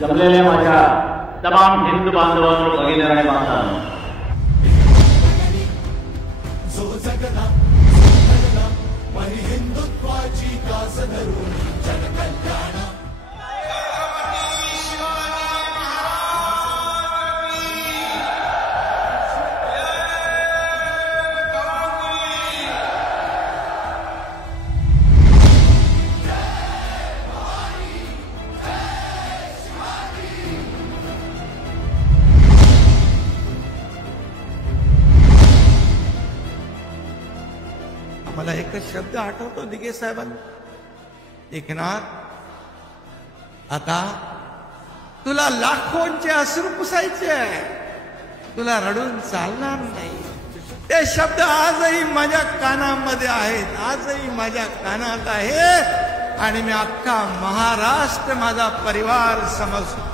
जमलेल्या माझ्या तमाम हिंदू बांधवांनो, भगिनी आणि मातांनो, जो जगला वही हिंदुत्वाची कास धरून जनकल्याण. मला एकच शब्द आठवतो दिघे साहेबांना, एकनाथ आता तुला लाखोंचे अश्रू पुसायचे आहे, तुला रडून चालणार नाही. ते शब्द आजही माझ्या कानामध्ये आहेत, आजही माझ्या कानात आहेत आणि मी अख्खा महाराष्ट्र माझा परिवार समजतो.